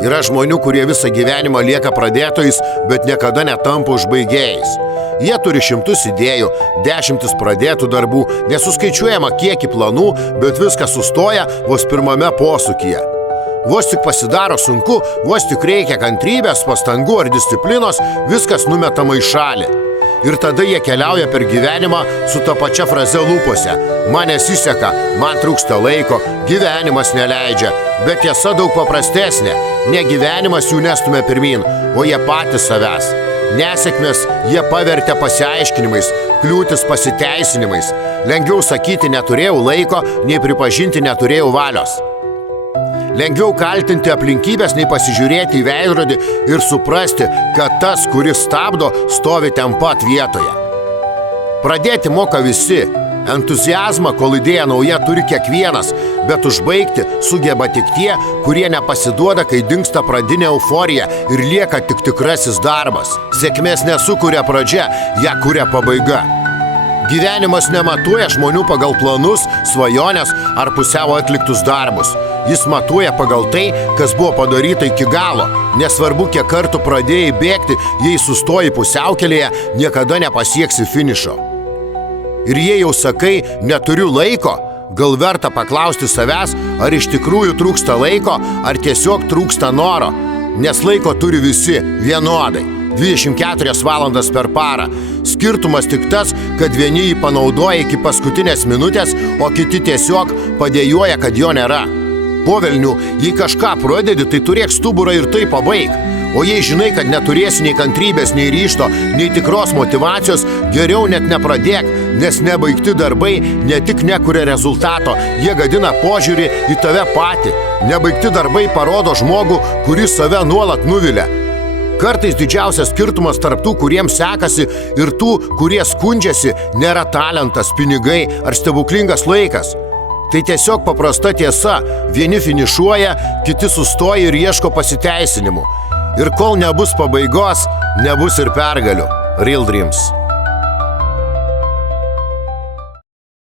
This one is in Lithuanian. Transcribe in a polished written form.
Yra žmonių, kurie visą gyvenimą lieka pradėtojais, bet niekada netampa užbaigėjais. Jie turi šimtus idėjų, dešimtis pradėtų darbų, nesuskaičiuojama kiekį planų, bet viskas sustoja vos pirmame posūkyje. Vos tik pasidaro sunku, vos tik reikia kantrybės, pastangų ar disciplinos, viskas numetama į šalį. Ir tada jie keliauja per gyvenimą su ta pačia fraze lūpose. Man nesiseka, man trūksta laiko, gyvenimas neleidžia. Bet tiesa daug paprastesnė. Ne gyvenimas jų nestumia pirmin, o jie patys savęs. Nesėkmės jie pavertė pasiaiškinimais, kliūtis pasiteisinimais. Lengviau sakyti neturėjau laiko, nei pripažinti neturėjau valios. Lengviau kaltinti aplinkybės, nei pasižiūrėti į veidrodį ir suprasti, kad tas, kuris stabdo, stovi ten pat vietoje. Pradėti moka visi. Entuziazmą, kol idėja nauja, turi kiekvienas, bet užbaigti sugeba tik tie, kurie nepasiduoda, kai dingsta pradinė euforija ir lieka tik tikrasis darbas. Sėkmės nesukuria pradžia, ją kuria pabaiga. Gyvenimas nematuoja žmonių pagal planus, svajonės ar pusiau atliktus darbus. Jis matuoja pagal tai, kas buvo padaryta iki galo. Nesvarbu, kiek kartų pradėjai bėgti, jei sustoji pusiaukelėje, niekada nepasieksi finišo. Ir jei jau sakai, neturiu laiko, gal verta paklausti savęs, ar iš tikrųjų trūksta laiko, ar tiesiog trūksta noro. Nes laiko turi visi vienodai. 24 valandas per parą. Skirtumas tik tas, kad vieni jį panaudoja iki paskutinės minutės, o kiti tiesiog padėjoja, kad jo nėra. Po velnių, jei kažką pradedi, tai turėk stuburą ir tai pabaig. O jei žinai, kad neturėsi nei kantrybės, nei ryžto, nei tikros motivacijos, geriau net nepradėk, nes nebaigti darbai ne tik nekuria rezultato, jie gadina požiūrį į tave patį. Nebaigti darbai parodo žmogų, kuris save nuolat nuvilia. Kartais didžiausias skirtumas tarp tų, kuriems sekasi, ir tų, kurie skundžiasi, nėra talentas, pinigai ar stebuklingas laikas. Tai tiesiog paprasta tiesa. Vieni finišuoja, kiti sustoja ir ieško pasiteisinimų. Ir kol nebus pabaigos, nebus ir pergalių. Real Dreams.